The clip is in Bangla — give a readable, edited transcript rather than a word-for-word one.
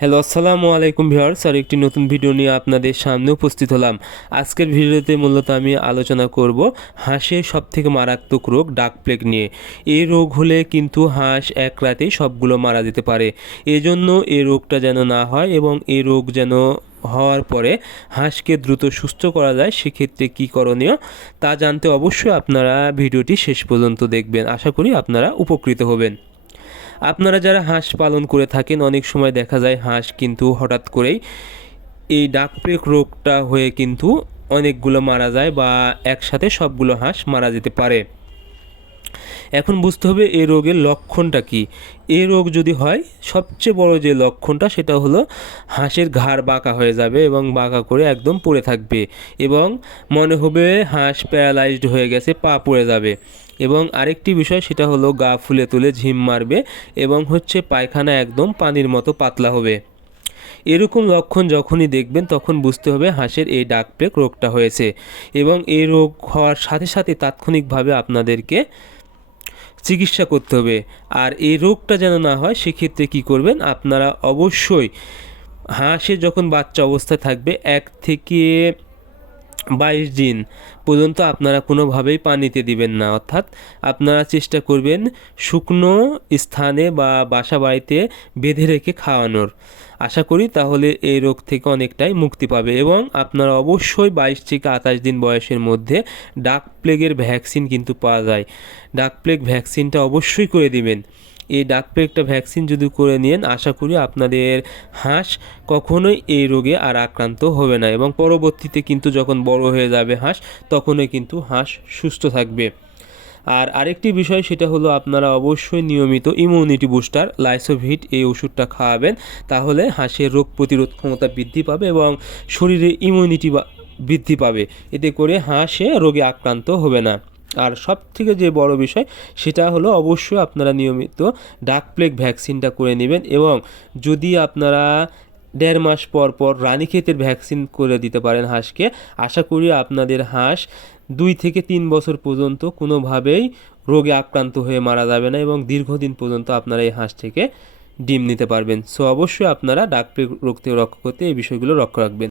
হ্যালো, আসসালামু আলাইকুম ভিউয়ার্স। আর একটি নতুন ভিডিও নিয়ে আপনাদের সামনে উপস্থিত হলাম। আজকের ভিডিওতে মূলত আমি আলোচনা করব হাঁসের সবথেকে মারাত্মক রোগ ডাক প্লেগ নিয়ে। এই রোগ হলে কিন্তু হাঁস এক রাতেই সবগুলো মারা যেতে পারে। এজন্য এই রোগটা যেন না হয় এবং এই রোগ যেন হওয়ার পরে হাঁসকে দ্রুত সুস্থ করা যায়, সেক্ষেত্রে কী করণীয় তা জানতে অবশ্যই আপনারা ভিডিওটি শেষ পর্যন্ত দেখবেন। আশা করি আপনারা উপকৃত হবেন। আপনারা যারা হাঁস পালন করে থাকেন, অনেক সময় দেখা যায় হাঁস কিন্তু হঠাৎ করেই এই ডাক প্লেগ রোগটা হয়ে কিন্তু অনেকগুলো মারা যায় বা একসাথে সবগুলো হাঁস মারা যেতে পারে। এখন বুঝতে হবে এই রোগের লক্ষণটা কি। এই রোগ যদি হয়, সবচেয়ে বড় যে লক্ষণটা সেটা হলো হাঁসের ঘাড় বাঁকা হয়ে যাবে এবং বাঁকা করে একদম পড়ে থাকবে এবং মনে হবে হাঁস প্যারালাইজড হয়ে গেছে, পা পড়ে যাবে। এবং আরেকটি বিষয় সেটা হলো গা ফুলে তুলে ঝিম মারবে এবং পায়খানা একদম পানির মতো পাতলা হবে। এরকম লক্ষণ যখনই দেখবেন তখন বুঝতে হবে হাঁসের এই ডাক প্লেগ রোগটা হয়েছে এবং এই রোগ হওয়ার সাথে সাথে তাৎক্ষণিকভাবে আপনাদেরকে চিকিৎসা করতে হবে। আর এই রোগটা যেন না হয় সেক্ষেত্রে কী করবেন, আপনারা অবশ্যই হাঁসের যখন বাচ্চা অবস্থায় থাকবে 1 থেকে 22 দিন পর্যন্ত আপনারা কোনোভাবেই পানিতে দিবেন না, অর্থাৎ আপনারা চেষ্টা করবেন শুকনো স্থানে বা বাসা বাড়িতে বেঁধে রেখে খাওয়ানোর। আশা করি তাহলে এই রোগ থেকে অনেকটাই মুক্তি পাবে। এবং আপনারা অবশ্যই 22 থেকে 28 দিন বয়সের মধ্যে ডাক প্লেগের ভ্যাকসিন কিন্তু পাওয়া যায়। ডাক প্লেগ ভ্যাকসিনটা অবশ্যই করে দিবেন। এই ডাক প্লেগটা ভ্যাকসিন যদি করে নেন, আশা করি আপনাদের হাঁস কখনোই এই রোগে আর আক্রান্ত হবে না এবং পরবর্তীতে কিন্তু যখন বড় হয়ে যাবে হাঁস, তখনই কিন্তু হাঁস সুস্থ থাকবে। আর আরেকটি বিষয় সেটা হলো আপনারা অবশ্যই নিয়মিত ইমিউনিটি বুস্টার লাইসোভিট এই ওষুধটা খাওয়াবেন, তাহলে হাঁসের রোগ প্রতিরোধ ক্ষমতা বৃদ্ধি পাবে এবং শরীরে ইমিউনিটি বৃদ্ধি পাবে। এতে করে হাঁসে রোগে আক্রান্ত হবে না। আর সবথেকে যে বড় বিষয় সেটা হলো অবশ্যই আপনারা নিয়মিত ডাক প্লেগ ভ্যাকসিনটা করে নেবেন এবং যদি আপনারা 1.5 মাস পর পর রানীক্ষেতের ভ্যাকসিন করে দিতে পারেন হাঁসকে, আশা করি আপনাদের হাঁস 2 থেকে 3 বছর পর্যন্ত কোনোভাবেই রোগে আক্রান্ত হয়ে মারা যাবে না এবং দীর্ঘদিন পর্যন্ত আপনারা এই হাঁস থেকে ডিম নিতে পারবেন। সো অবশ্যই আপনারা ডাক প্লেগ রোগ থেকে রক্ষা করতে এই বিষয়গুলো লক্ষ্য রাখবেন।